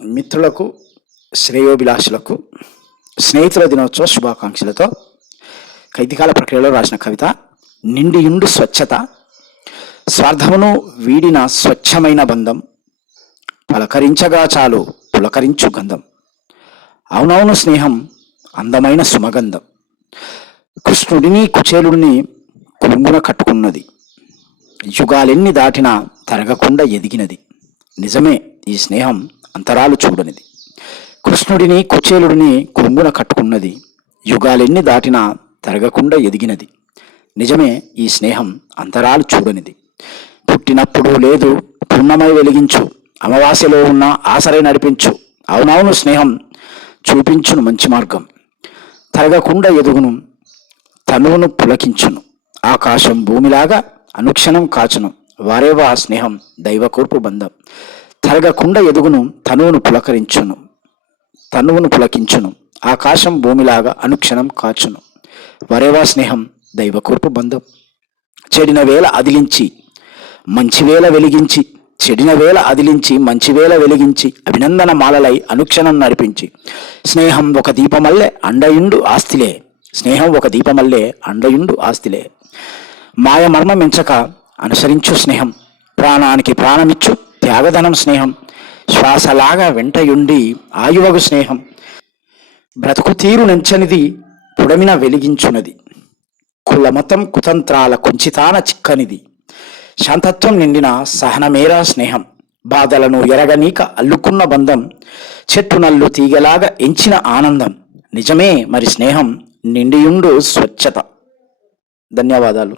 మిత్రులకు, శ్రేయోభిలాషులకు స్నేహితుల దినోత్సవ శుభాకాంక్షలతో ఖైదీకాల ప్రక్రియలో రాసిన కవిత. నిండియుండు స్వచ్ఛత, స్వార్థమును వీడిన స్వచ్ఛమైన బంధం, పలకరించగా చాలు పులకరించు గంధం. అవునవును స్నేహం అందమైన సుమగంధం. కృష్ణుడిని కుచేలుడిని కొంగున కట్టుకున్నది, యుగాలెన్ని దాటినా తరగకుండా ఎదిగినది. నిజమే ఈ స్నేహం అంతరాలు చూడనిది. కృష్ణుడిని కుచేలుడిని కొంగున కట్టుకున్నది, యుగాలెన్ని దాటినా తరగకుండా ఎదిగినది. నిజమే ఈ స్నేహం అంతరాలు చూడనిది. పుట్టినప్పుడు లేదు పున్నమై వెలిగించు, అమావాస్యలో ఉన్న ఆసరై నడిపించు. అవునవును స్నేహం చూపించును మంచి మార్గం, తరగకుండా ఎదుగును తనువును పులకించును. ఆకాశం భూమిలాగా అనుక్షణం కాచును, వారేవా స్నేహం దైవకూర్పు బంధం. తరగకుండా ఎదుగును తనువును పులకించును. ఆకాశం భూమిలాగా అనుక్షణం కాచును, వరేవా స్నేహం దైవకూర్పు బంధం. చెడిన వేళ అదిలించి మంచివేళ వెలిగించి, చెడిన వేళ అదిలించి మంచివేళ వెలిగించి, అభినందన మాలలై అనుక్షణం నడిపించి. స్నేహం ఒక దీపమల్లే అండయుండు ఆస్తిలే, స్నేహం ఒక దీపమల్లే అండయుండు ఆస్తిలే. మాయ మర్మమించక అనుసరించు స్నేహం, ప్రాణానికి ప్రాణమిచ్చు త్యాగధనం స్నేహం. శ్వాసలాగా వెంటయుండి ఆయువగు స్నేహం, బ్రతుకు తీరు నెంచనిది పుడమిన వెలిగించున్నది. కులమతం కుతంత్రాల కుంచితాన చిక్కనిది, శాంతత్వం నిండిన సహనమేరా స్నేహం. బాధలను ఎరగనీక అల్లుకున్న బంధం, చెట్టు నల్లు తీగలాగా ఎంచిన ఆనందం. నిజమే మరి స్నేహం నిండియుండు స్వచ్ఛత. ధన్యవాదాలు.